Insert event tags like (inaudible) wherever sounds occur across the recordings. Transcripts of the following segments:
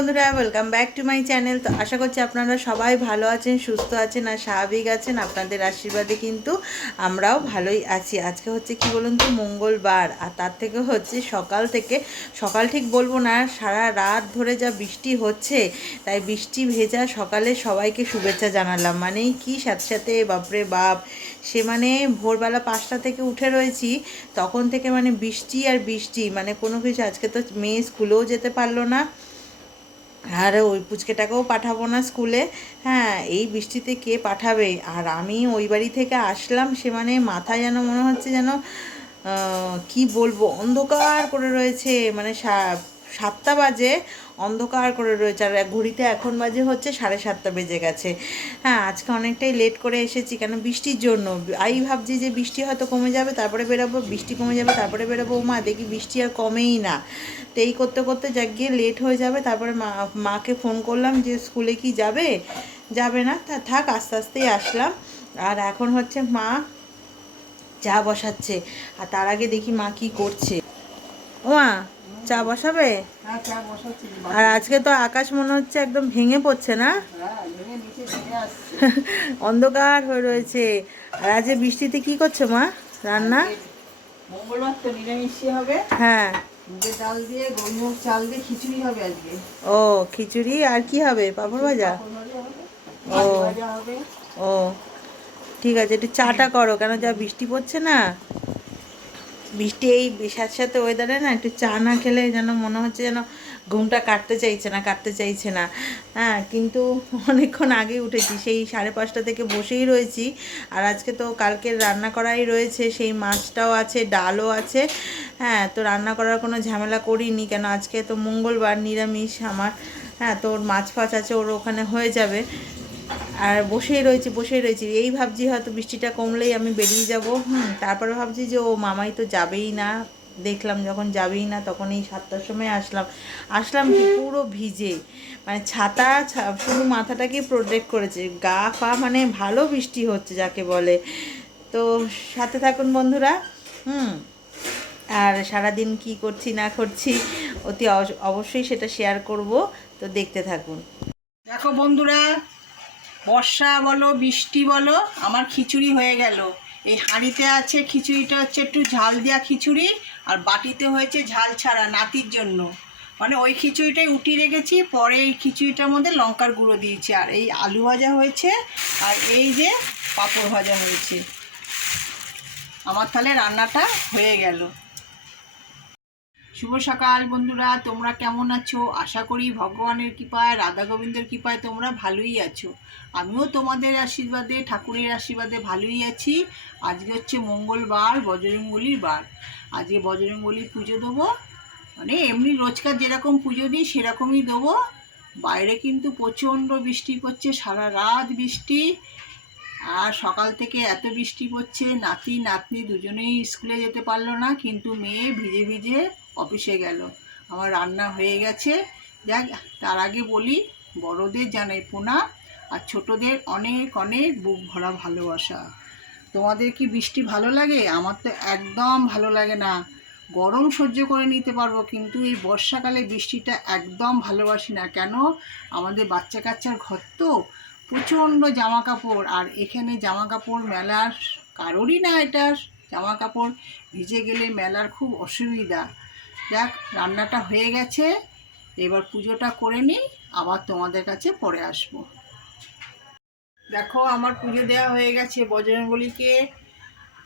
বন্ধুরা welcome back to my channel তো আশা করছি আপনারা সবাই ভালো আছেন, সুস্থ আছেন আর স্বাভাবিক আছেন। আপনাদের আশীর্বাদে কিন্তু আমরাও ভালোই আছি। আজকে হচ্ছে কি বলুন তো, মঙ্গলবার। আর তার থেকে হচ্ছে সকাল থেকে, সকাল ঠিক বলব না, সারা রাত ধরে যা বৃষ্টি হচ্ছে, তাই বৃষ্টি ভেজা সকালে সবাইকে শুভেচ্ছা জানালাম। মানে কি সাথে সাথে, বাপরে বাপ, সে মানে ভোরবেলা পাঁচটা থেকে উঠে রয়েছি, তখন থেকে মানে বৃষ্টি আর বৃষ্টি মানে কোনো কিছু আজকে তো মেয়ে স্কুলেও যেতে পারল না। আর ওই পুচকেটাকেও পাঠাবো না স্কুলে। হ্যাঁ এই বৃষ্টিতে কে পাঠাবে? আর আমি ওই বাড়ি থেকে আসলাম, সে মানে মাথা যেন মনে হচ্ছে যেন কি বলব, অন্ধকার করে রয়েছে। মানে সাতটা বাজে। অন্ধকার করে রয়েছে। আর ঘড়িতে এখন বাজে হচ্ছে সাড়ে সাতটা বেজে গেছে। হ্যাঁ আজকে অনেকটাই লেট করে এসেছি কেন বৃষ্টির জন্য। আমি ভাবছি যে বৃষ্টি হয়তো কমে যাবে, তারপরে বেরোবো। বৃষ্টি কমে যাবে, তারপরে বেরোবো। মা, দেখি বৃষ্টি আর কমেই না। তো এই করতে করতে যা গিয়ে লেট হয়ে যাবে। তারপরে মা, মাকে ফোন করলাম যে স্কুলে কি যাবে? যাবে না। তা থাক, আস্তে আস্তেই আসলাম। আর এখন হচ্ছে মা চা বসাচ্ছে। আর তার আগে দেখি মা কি করছে। ও মা চা বসাবে? হ্যাঁ আর আজকে তো আকাশ মনে হচ্ছে একদম ভেঙে পড়ছে না? হ্যাঁ (laughs) অন্ধকার হয়ে রয়েছে। আর আজ বৃষ্টিতে কি করছ মা? রান্না? মঙ্গলবার তো নিরামিষই হবে। হ্যাঁ। মুগের ডাল দিয়ে গরুর চাল দিয়ে খিচুড়ি হবে আজকে। ও খিচুড়ি? আর কি হবে? পাপড় ভাজা? ও। ও। ঠিক আছে একটু চাটা করো কেন যা বৃষ্টি পড়ছে না? বৃষ্টি এই সাথে সাথে ওয়েদারে না একটু চা না খেলে যেন মনে হচ্ছে যেন ঘুমটা কাটতে চাইছে না, কাটতে চাইছে না। হ্যাঁ কিন্তু অনেকক্ষণ আগে উঠেছি, সেই সাড়ে পাঁচটা থেকে বসেই রয়েছি। আর আজকে তো কালকের রান্না করাই রয়েছে, সেই মাছটাও আছে, ডালও আছে। হ্যাঁ তো রান্না করার কোনো ঝামেলা করিনি, কেন আজকে তো মঙ্গলবার, নিরামিষ আমার। হ্যাঁ তো ওর মাছ ফাছ আছে, ওর ওখানে হয়ে যাবে। আর বসেই রয়েছি বসেই রয়েছি। এই ভাবছি হয়তো বৃষ্টিটা কমলেই আমি বেরিয়ে যাব। হুম, তারপরে ভাবছি যে, ও মামাই তো যাবেই না। দেখলাম যখন যাবেই না, তখন এই সাতটার সময় আসলাম। আসলাম কি পুরো ভিজে। মানে ছাতা শুধু মাথাটাকে প্রোটেক্ট করেছে। গা, পা মানে ভালো বৃষ্টি হচ্ছে যাকে বলে। তো সাথে থাকুন বন্ধুরা। হুম, আর সারাদিন কি করছি, না করছি, অতি অবশ- অবশ্যই সেটা শেয়ার করব। তো দেখতে থাকুন। দেখো বন্ধুরা বর্ষা বলো, বৃষ্টি বলো, আমার খিচুড়ি হয়ে গেল। এই হাঁড়িতে আছে, খিচুড়িটা হচ্ছে একটু ঝাল দেওয়া খিচুড়ি, আর বাটিতে হয়েছে ঝাল ছাড়া নাতির জন্য। মানে ওই খিচুড়িটাই উঠিয়ে রেখেছি, পরে এই খিচুড়িটার মধ্যে লঙ্কার গুঁড়ো দিয়েছি। আর এই আলু ভাজা হয়েছে, আর এই যে পাঁপড় ভাজা হয়েছে। আমার তাহলে রান্নাটা হয়ে গেল। শুভ সকাল বন্ধুরা, তোমরা কেমন আছো? আশা করি ভগবানের কৃপায়, রাধা গোবিন্দের কৃপায় তোমরা ভালোই আছো। আমিও তোমাদের আশীর্বাদে, ঠাকুরের আশীর্বাদে ভালোই আছি। আজকে হচ্ছে মঙ্গলবার বজরঙ্গলির বার। আজকে বজরঙ্গলির পুজো দেবো। মানে এমনি রোজকার যেরকম পুজো দিই, সেরকমই দেবো। বাইরে কিন্তু প্রচণ্ড বৃষ্টি পড়ছে, সারা রাত বৃষ্টি। আর সকাল থেকে এত বৃষ্টি পড়ছে, নাতি, নাতনি দুজনেই স্কুলে যেতে পারল না, কিন্তু মেয়ে ভিজে ভিজে অফিসে গেল। আমার রান্না হয়ে গেছে। যাক, তার আগে বলি, বড়দের জানাই প্রণাম আর ছোটদের অনেক অনেক বুক ভরা ভালোবাসা। তোমাদের কি বৃষ্টি ভালো লাগে? আমার তো একদম ভালো লাগে না। গরম সহ্য করে নিতে পারব, কিন্তু এই বর্ষাকালে বৃষ্টিটা একদম ভালোবাসি না। কেন? আমাদের বাচ্চা কাচ্চার ঘর তো প্রচণ্ড জামা কাপড় আর এখানে জামা কাপড় মেলার কারোরই না এটা। জামা কাপড় ভিজে গেলে মেলার খুব অসুবিধা। যাক, রান্নাটা হয়ে গেছে। এবার পুজোটা করে নিই, আবার তোমাদের কাছে পরে আসব। দেখো, আমার পুজো দেওয়া হয়ে গেছে বজরঙ্গলিকে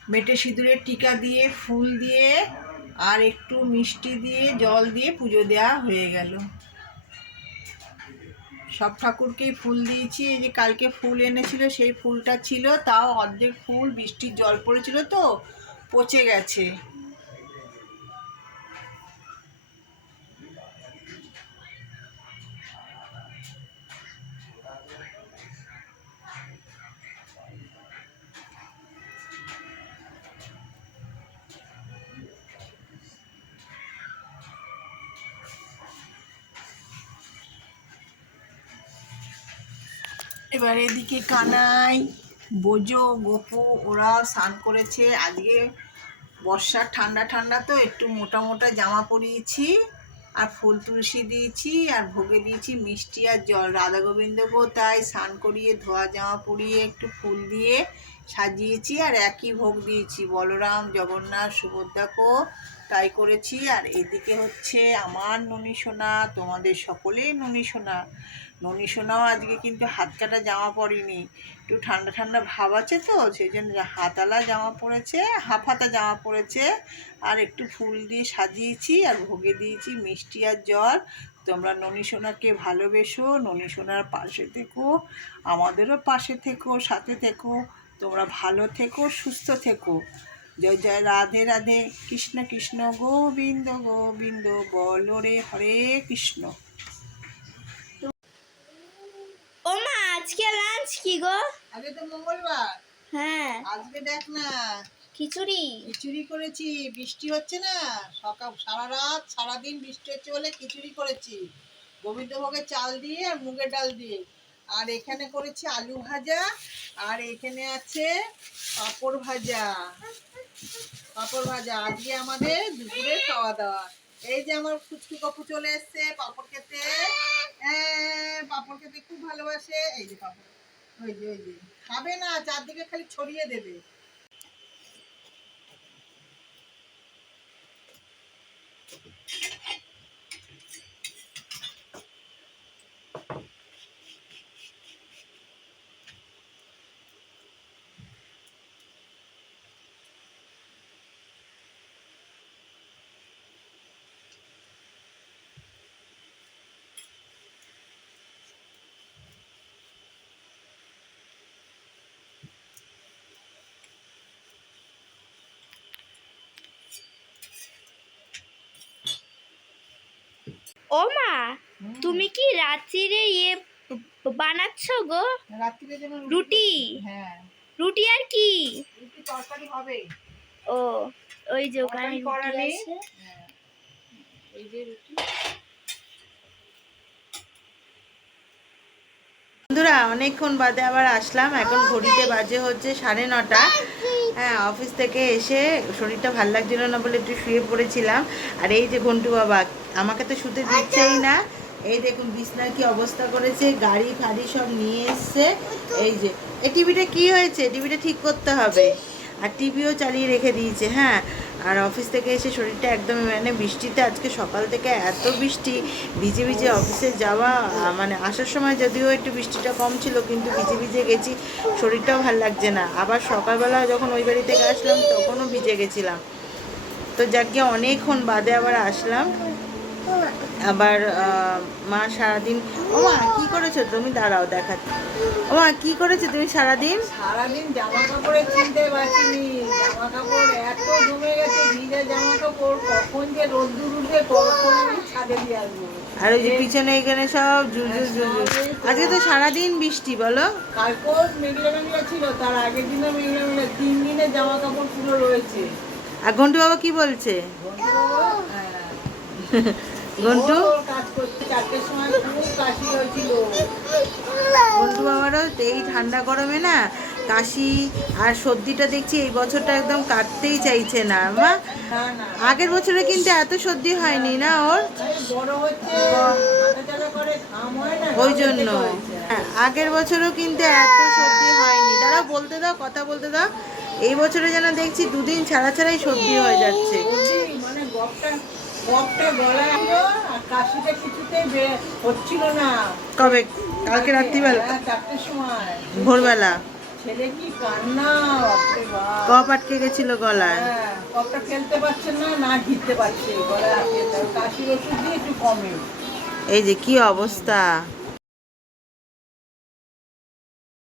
মেটে সিঁদুরের টিকা দিয়ে, ফুল দিয়ে, আর একটু মিষ্টি দিয়ে, জল দিয়ে পুজো দেওয়া হয়ে গেল। সব ঠাকুরকেই ফুল দিয়েছি। এই যে কালকে ফুল এনেছিল, সেই ফুলটা ছিল, তাও অর্ধেক ফুল, বৃষ্টির জল পড়েছিল তো, পচে গেছে। এবার এদিকে কানাই, বোজো, গোপু, ওরা স্নান করেছে। আজকে বর্ষার ঠান্ডা ঠান্ডা তো, একটু মোটা মোটা জামা পরিয়েছি, আর ফুল তুলসী দিয়েছি, আর ভোগে দিয়েছি মিষ্টি আর জল। রাধা গোবিন্দকেও তাই স্নান করিয়ে, ধোয়া জামা পরিয়ে, একটু ফুল দিয়ে সাজিয়েছি, আর একই ভোগ দিয়েছি। বলরাম, জগন্নাথ, সুভদ্রাকেও তাই করেছি। আর এদিকে হচ্ছে আমার ননী সোনা, তোমাদের সকলেই ননী সোনা। ননী সোনাও আজকে কিন্তু হাত কাটা জামা পরেনি। একটু ঠান্ডা ঠান্ডা ভাব আছে তো, সেই জন্য হাতালা জামা পরেছে, হাফ হাতা জামা পরেছে। আর একটু ফুল দিয়ে সাজিয়েছি আর ভোগে দিয়েছি মিষ্টি আর জল। তোমরা ননী সোনাকে ভালোবেসো, ননী সোনার পাশে থেকো, আমাদেরও পাশে থেকো, সাথে থেকো। তোমরা ভালো থেকো, সুস্থ থেকো। জয় জয় রাধে রাধে। কৃষ্ণ কৃষ্ণ গোবিন্দ গোবিন্দ বল রে হরে কৃষ্ণ। ও মা আজকে লাঞ্চ কি গো? আজকে তো মঙ্গলবার। হ্যাঁ। আজকে দেখ না খিচুড়ি? খিচুড়ি করেছি বৃষ্টি হচ্ছে না? সকাল সারা রাত সারাদিন বৃষ্টি হচ্ছে বলে খিচুড়ি করেছি। গোবিন্দভোগের চাল দিয়ে আর মুগের ডাল দিয়ে। আর এখানে করেছি আলু ভাজা, আর এখানে আছে পাঁপড় ভাজা। পাঁপড় ভাজা, আজকে আমাদের দুপুরে খাওয়া দাওয়া। এই যে আমার ফুচকি কপু চলে এসছে পাঁপড় খেতে। হ্যাঁ পাঁপড় খেতে খুব ভালোবাসে। এই যে পাঁপড়, ওই যে ওই যে। খাবে না, চারদিকে খালি ছড়িয়ে দেবে। ও মা তুমি কি রাত্রিরে ইয়ে বানাচ্ছ গো? রাত্রিরে যেন রুটি হ্যাঁ। রুটি আর কি? রুটি তরকারি হবে। ও ওই যে ওখানে রুটি আছে। হ্যাঁ এই যে রুটি। বন্ধুরা অনেকক্ষণ বাদে আবার আসলাম। এখন ঘড়িতে বাজে হচ্ছে সাড়ে নটা। হ্যাঁ অফিস থেকে এসে শরীরটা ভালো লাগছিল না বলে একটু শুয়ে পড়েছিলাম। আর এই যে ঘন্টু বাবা আমাকে তো শুতে দিচ্ছেই না। এই দেখুন বিছনার কি অবস্থা করেছে গাড়ি ফাড়ি সব নিয়ে এসছে। এই যে এই টিভিটা কি হয়েছে? টিভিটা ঠিক করতে হবে। আর টিভিও চালিয়ে রেখে দিয়েছে হ্যাঁ। আর অফিস থেকে এসে শরীরটা একদম মানে বৃষ্টিতে আজকে সকাল থেকে এত বৃষ্টি, ভিজে ভিজে অফিসে যাওয়া মানে আসার সময় যদিও একটু বৃষ্টিটা কম ছিল, কিন্তু ভিজে ভিজে গেছি, শরীরটাও ভালো লাগছে না। আবার সকালবেলা যখন ওই বাড়ি থেকে আসলাম, তখনও ভিজে গেছিলাম। তো যাকে অনেকক্ষণ বাদে আবার আসলাম। আবার মা সারাদিন ও মা কী করেছ তুমি? দাঁড়াও দেখাচ্ছি ও মা কী করেছ তুমি সারাদিন? সারাদিন জামা কাপড়ে চিনতে পারছিনি জামা কাপড় এত জমে গেছে ভিজে জামা কাপড় কখন যে রোদ্দুর উঠবে কখন ছাদে দিয়ে আসব। আর ওই যে পিছনে এখানে সব ঝুলঝুল ঝুলঝুল আজকে তো সারাদিন বৃষ্টি বলো। কালকেও মেঘলা মেঘলা ছিল তার আগের দিনও মেঘলা মেঘলা তিন দিনের জামা কাপড় পুরো রয়েছে। আর ঘন্টু বাবা কি বলছে? হ্যাঁ। ঘন্টু ও হয়েছিল ঘন্টু বাবারও এই ঠান্ডা গরমে না কাশি আর সর্দিটা দেখছি এই বছরটা একদম কাটতেই চাইছে না মা আগের বছরে কিন্তু এত সর্দি হয়নি না ওর হয় ওই জন্য হ্যাঁ, আগের বছরও কিন্তু এত সর্দি হয়নি দাঁড়াও বলতে দাও কথা বলতে দাও এই বছরে যেন দেখছি দুদিন ছাড়া ছাড়াই সর্দি হয়ে যাচ্ছে মানে গপটা গপটা গলায় আর কাশিটা কিছুতেই হচ্ছিল না। কবে? কালকে রাত্রিবেলা? হ্যাঁ, চারটের সময়। ভোরবেলা? ছেলে কি কান্না কপ আটকে গেছিল গলায়? হ্যাঁ কপটা ফেলতে পারছে না না ঘিরতে পারছে গলায় কাশির ওষুধ দিয়ে একটু কমে। এই যে কি অবস্থা?